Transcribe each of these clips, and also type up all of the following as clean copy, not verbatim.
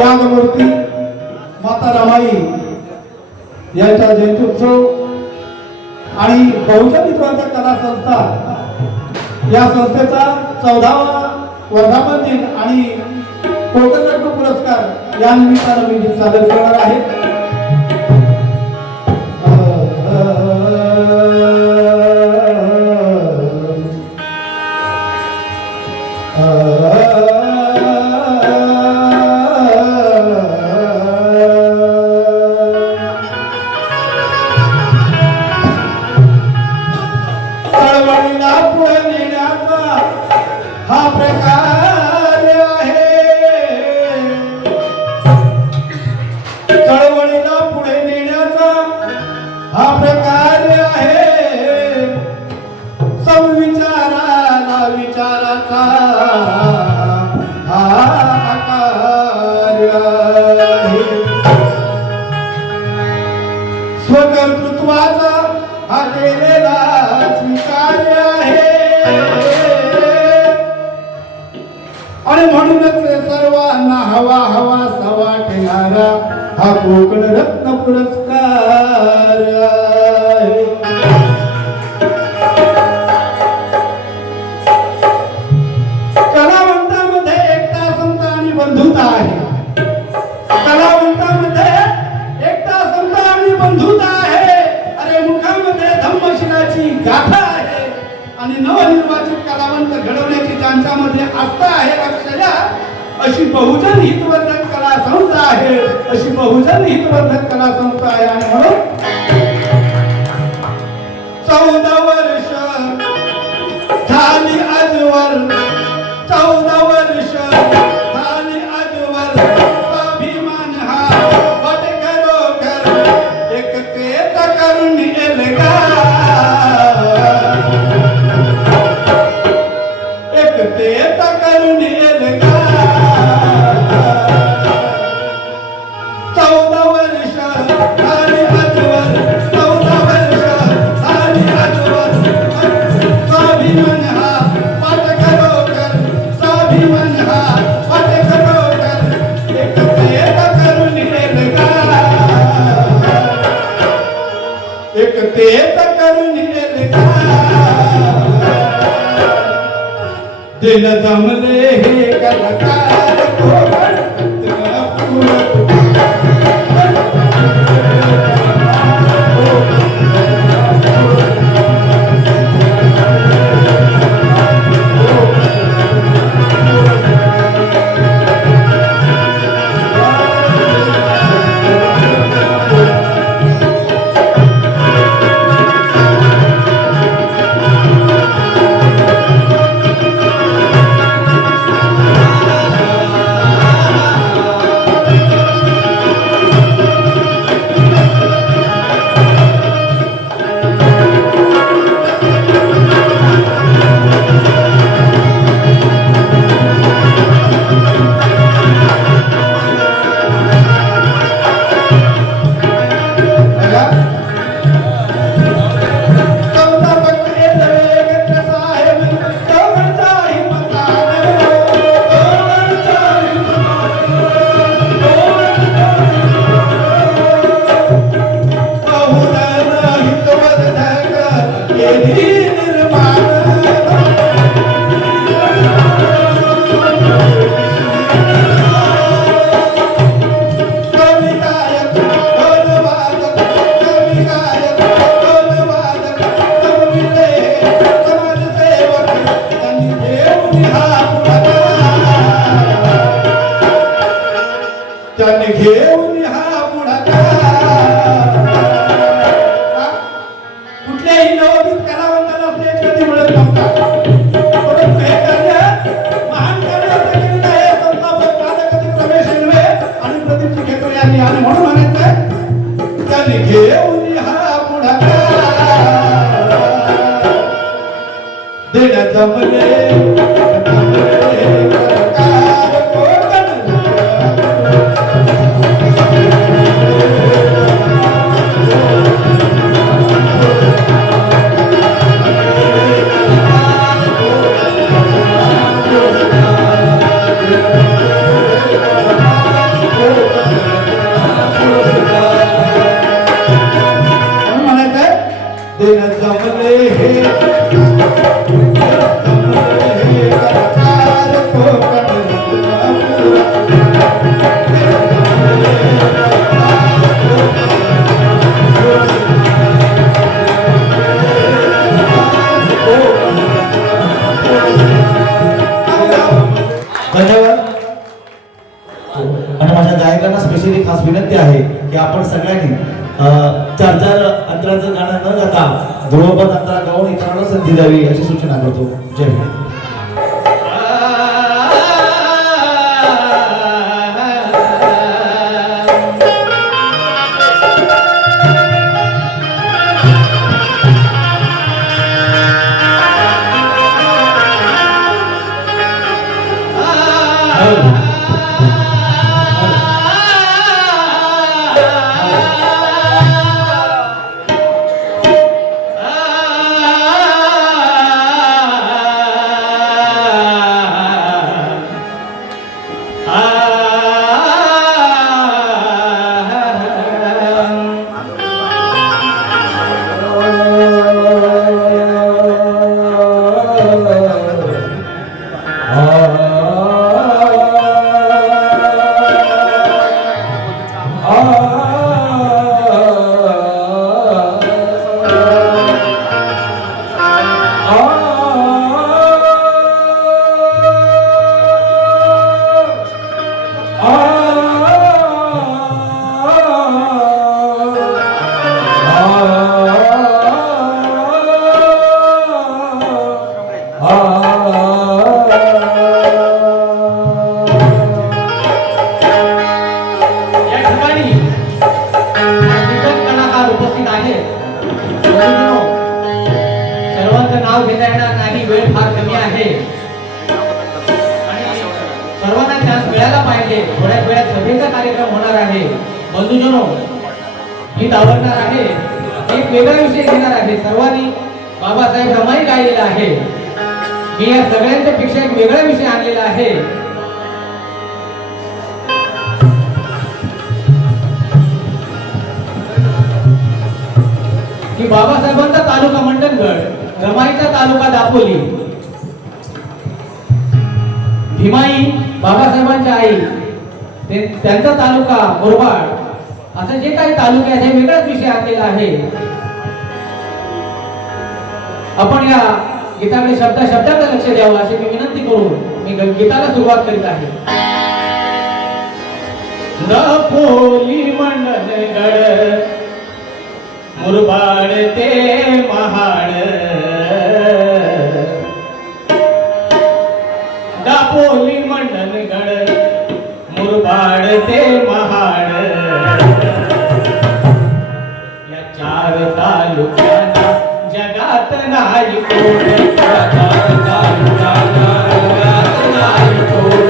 त्यागमूर्ती माता रमाई यांचा जयंत्योत्सव आणि बहुजन हितवर्धक कला संस्था या संस्थेचा 14वा वर्धापन दिन आणि कोकण रत्न पुरस्कार या निमित्तानं मी गीत सादर करणार आहे. चळवळीला पुढे नेण्याचा हा प्रकार आहे. चळवळीला पुढे नेण्याचा हा प्रकार आहे. समविचाराला विचाराचा हा आकार आहे. स्वकर्तृत्वाचा हा केलेला स्वीकार आहे. आणि म्हणूनच सर्वांना हवा हवा सवा ठेणारा हा कोकण रत्न पुरस्कार आहे. कलावंतामध्ये एकता संत आणि बंधुता आहे. कलावंतामध्ये एकता संत आणि बंधुता आहे. अरे मुखामध्ये धम्मशिलाची गाथा आहे. आणि नवनिर्वाचित कलावंत घडवण्याची ज्यांच्यामध्ये आस्था आहे अक्षया अशी बहुजन हितवर्धक कला संस्था आहे. अशी बहुजन हितवर्धक कला संस्था आहे. आणि म्हणून 14 वर्ष झाली आजवर 14 वर्ष झाली आजवर स्वाभिमान हा वाटे खरोखर एकतेचा करून एलगा. एकतेचा करून एलगा. 14 वर्ष झाली आजवर 14 वर्ष झाली आजवर स्वाभिमान हा वाटे खरोखर स्वाभिमान हा वाटे खरोखर एकतेचा करून एलगा. एकतेचा करून एलगा. दिन जमले हे कलाकार कोकण घेऊन हा पुढाकार. कुठल्याही नवोदित कलावंताला स्टेज कधी मिळत नव्हता. परंतु हे कार्य महान कार्यासाठी आहे. संस्थापक राधाकृष्ण रमेश इंगळे आणि प्रदीप खेकर यांनी. आणि म्हणून म्हणायचं त्यांनी घेऊन हा पुढाकार. देण्या जमले आणि माझ्या गायकांना स्पेशली खास विनंती आहे की आपण सगळ्यांनी चार चार अंतराचं गाणं न गाता ध्रुवपद अंतरा गाऊन इतरांना संधी द्यावी अशी सूचना करतो. जय हिंद. सर्वांचं नाव घेता येणार नाही, वेळ फार कमी आहे आणि सर्वांना चान्स मिळायला पाहिजे. थोड्याच वेळात सभेचा कार्यक्रम होणार आहे. बंधूजनो, गीत आवडणार आहे, एक वेगळा विषय घेणार आहे. सर्वांनी बाबासाहेब रमाई गायलेला आहे. मी या सगळ्यांच्या पेक्षा एक वेगळा विषय आणलेला आहे. की बाबासाहेबांचा तालुका मंडणगड, रमाईचा तालुका दापोली, भीमाई बाबासाहेबांच्या आई त्यांचा तालुका मुरबाड, असं जे काही तालुके आहेत हे वेगळाच विषय आणलेला आहे. आपण या गीताकडे शब्दाकडे लक्ष द्यावं अशी मी विनंती करून मी गीताला सुरुवात करीत आहे. दापोली मंडणगड, मुरबाड ते महाड, दापोली मंडणगड, मुरबाड ते महाड, या चार तालुक्यांना जगात नाही कोण, जगात नाही कोण,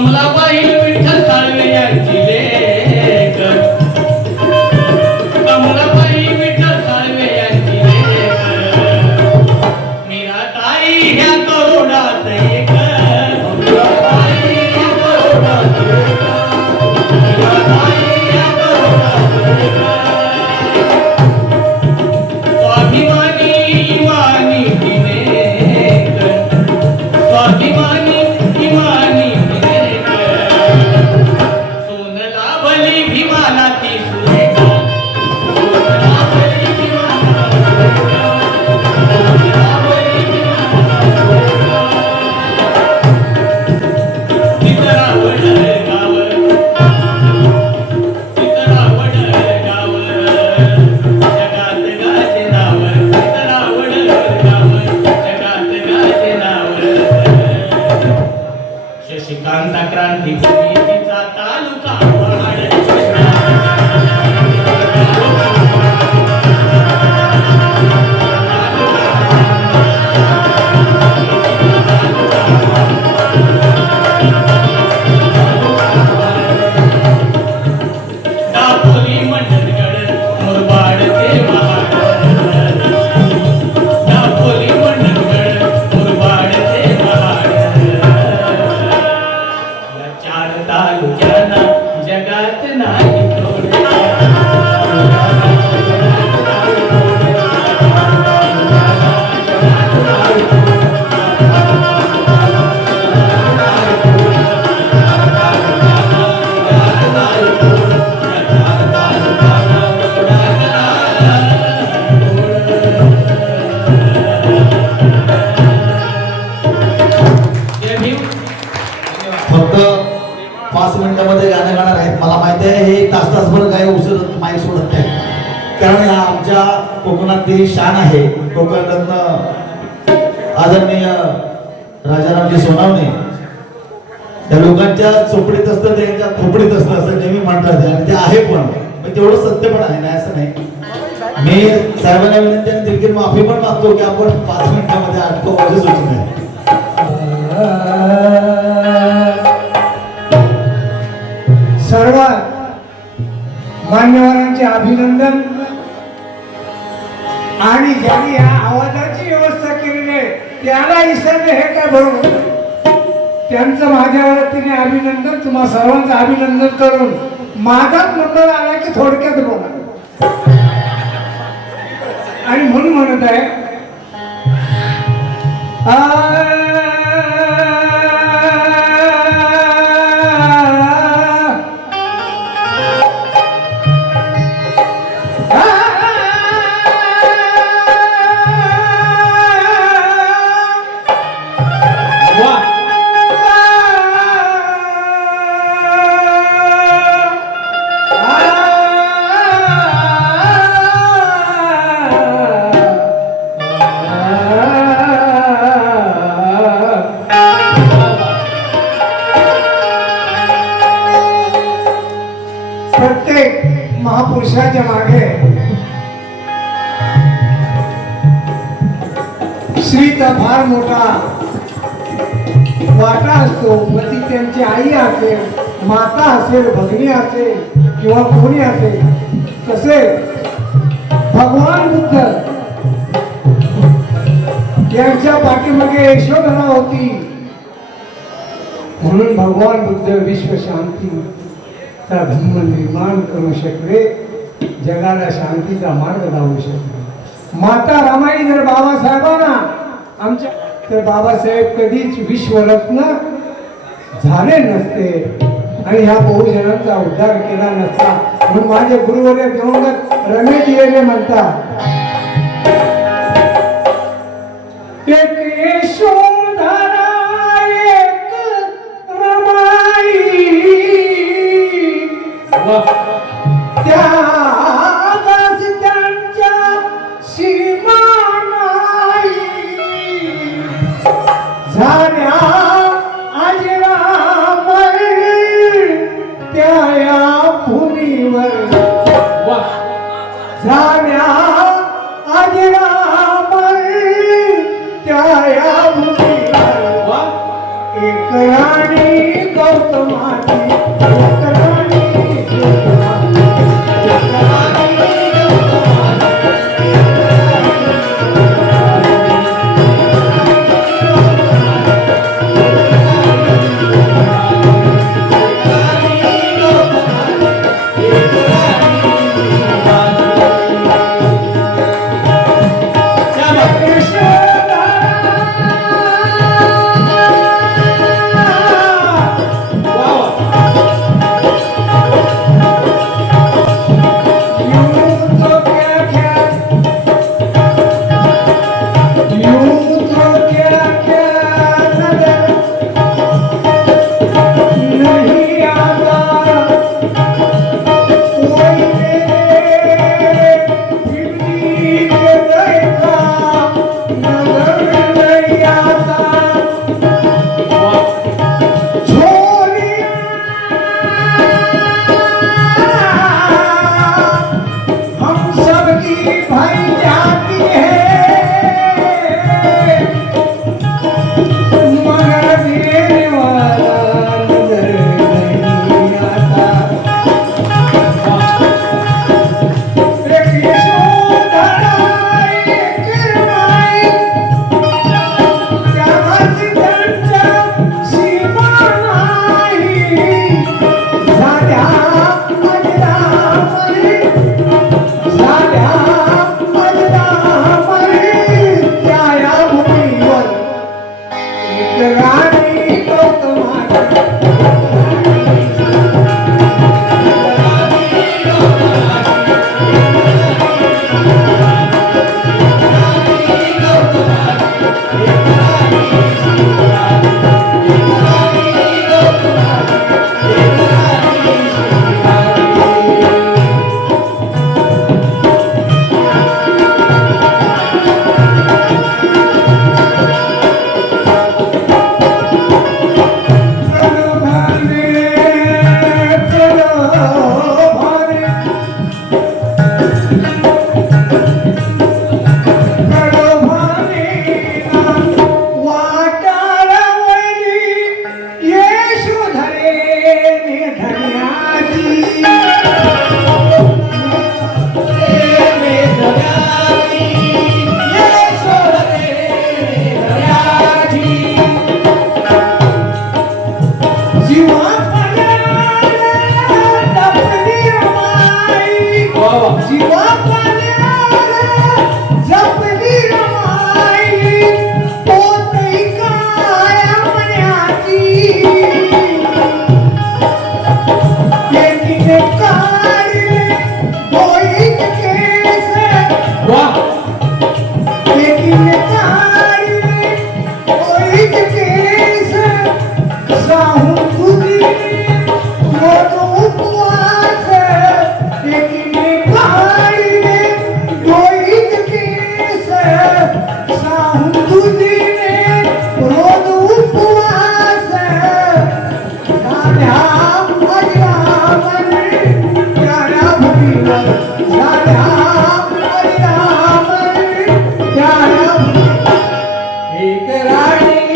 कमलाबाई विठ्ठल साळवे यांची लेक कमलाबाई विठ्ठल साळवे यांची लेक मीराताई ह्या करोडात एक मीराताई ह्या करोडात एक मीराताई ह्या करोडात एक स्वाभिमानी इमानी विवेक स्वाभिमानी इमानी विवेक सोन लाभली भीमाला ती सुरेख सोन लाभली भीमाला सोन लाभली भीमाला चितरावड गाव चितरावड गाव जगात गाजे नाव चितरावड गाव जगात गाजे नाव शशिकांत क्रांती तिचा तालुका महाड दापोली मंडणगड मुरबाड ते महाड दापोली मंडणगड मुरबाड ते महाड या चार तालुक्यांना जगात नाही तोड जय भीम फक्त 5 मिनिटामध्ये गाणं गाणार आहेत. मला माहिती आहे हे तासभर काय उशीर माईक सोडत नाही, कारण हा आमच्या कोकणातली शान आहे. कोकण रत्न आदरणीय राजारामजी सोनावणे त्या लोकांच्या चोपडीत असतं, त्यांच्या खोपडीत असतं असं नेहमी म्हणतात आणि ते आहे पण तेवढं सत्य पण आहे, नाही असं नाही. मी साहेबांना विनंती आणि दिलगीर माफी पण मागतो की आपण 5 मिनिटामध्ये अटकू माझी सूचना आहे. सर्व मान्यवरांचे अभिनंदन आणि ज्यांनी या आवाजाची व्यवस्था केलेली आहे त्याला इसरले हे काय बरोबर. त्यांचं माझ्या वतीने अभिनंदन, तुम्हा सर्वांचं अभिनंदन करून माझाच नंबर आला की थोडक्यात बोला आणि म्हणून म्हणत आहे प्रत्येक महापुरुषाच्या मागे श्रीचा फार मोठा वाटा असतो. मग ती त्यांची आई असेल, माता असेल, भगिनी असेल किंवा कोणी असेल. तसे भगवान बुद्ध यांच्या पाठीमागे यशोधरा होती, म्हणून भगवान बुद्ध विश्व शांती चा धर्म निर्माण करू शकले, जगाला शांतीचा मार्ग लावू शकले. माता रमाई जर बाबासाहेबांना आमच्या तर बाबासाहेब कधीच विश्वरत्न झाले नसते आणि ह्या बहुजनांचा उद्धार केला नसता. म्हणून माझे गुरुवर्य दिवंगत रमेश येणे म्हणतात, एक यशोधरा एक रमाई त्यागास त्यांच्या सीमा नाही झाल्या अजरामर त्या या भूमीवर झाल्या अजरामर त्या या भूमीवर एक राणी गौतमाची एक राणी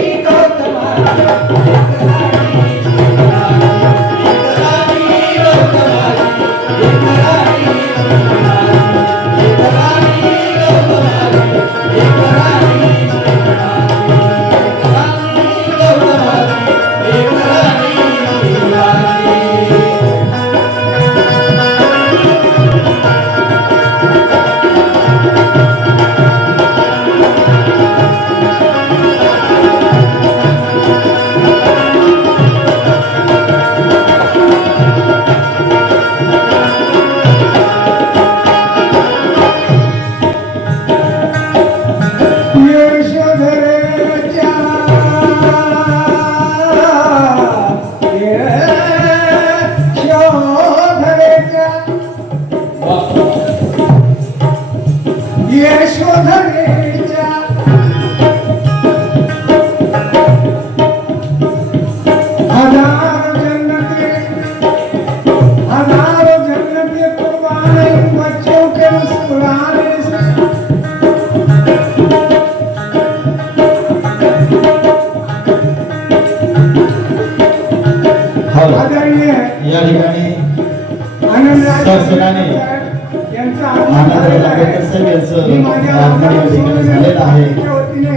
नानासाहेब आंबेडकर साहेब यांचं मी माझ्या आगमन या ठिकाणी झालेलं आहे. वतीने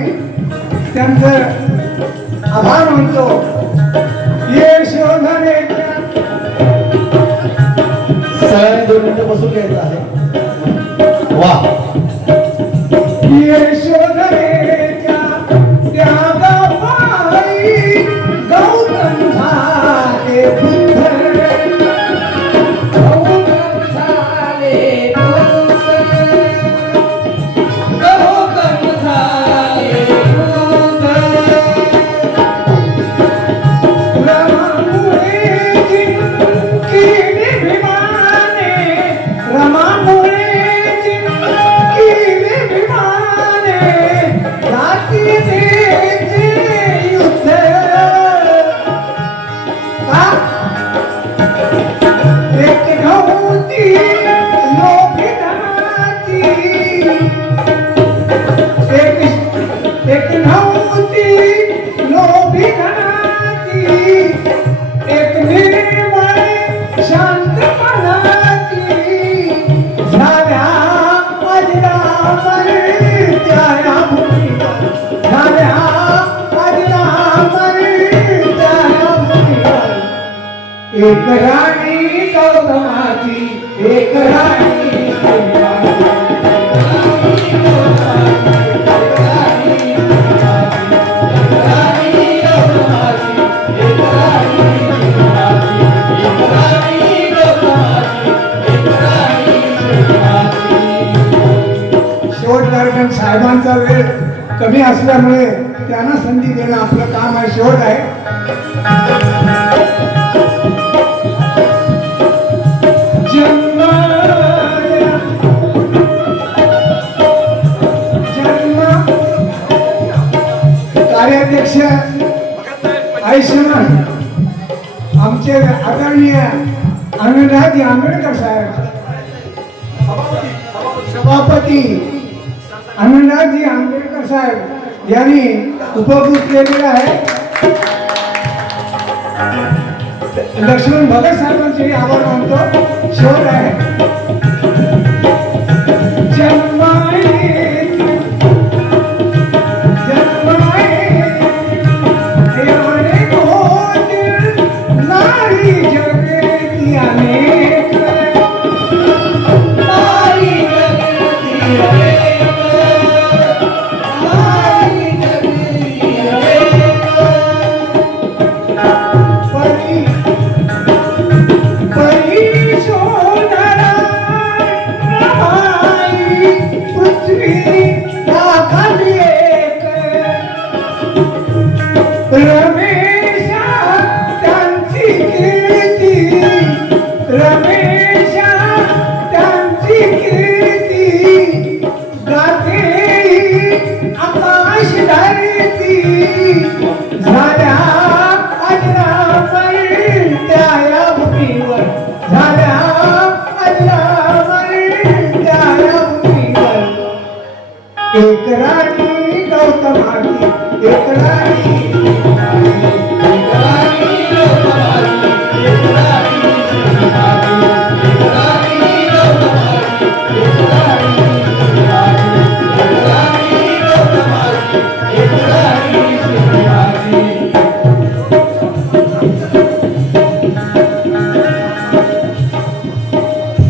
त्यांचं आभार मानतो. यशोधरेच्या सगळ्यांनी 2 मिनिटं बसून घ्यायचं आहे. वा यशोधरेच्या त्यागापायी गौतम झाले बुद्ध. गौतम झाले बुद्ध. गौतम झाले बुद्ध. रमामुळे जिंकली विमाने. रमामुळे जिंकली विमाने. रात्रीचे युद्ध. का? एक नव्हती लोभिताची. एक नव्हती लोभिताची. एक निर्मळ शांतपणाची. झाल्या अजरामर त्या भूमीवर. झाल्या अजरामर त्या भूमीवर. एक राणी गौतमाची. एक राणी शेवट कार्यक्रम साहेबांचा वेळ कमी असल्यामुळे त्यांना संधी देणं आपलं काम आहे. शेवट आहे. कार्याध्यक्ष आयुष्यमान आमचे आदरणीय आनंदराज आंबेडकर साहेब. सभापती आनंदराजी आंबेडकर साहेब यांनी उपकृत केलेलं आहे. लक्ष्मण भगत साहेबांचे आभार मानतो. शेवट आहे. एक राणी गौतमाची. एक राणी. एक राणी गौतमाची. एक राणी श्रीमाती. एक राणी गौतमाची. एक राणी श्रीमाती. एक राणी गौतमाची. एक राणी श्रीमाती.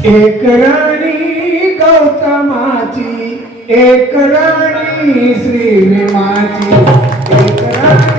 एक राणी गौतमाची. एक राणी श्रीमाची. एक राणी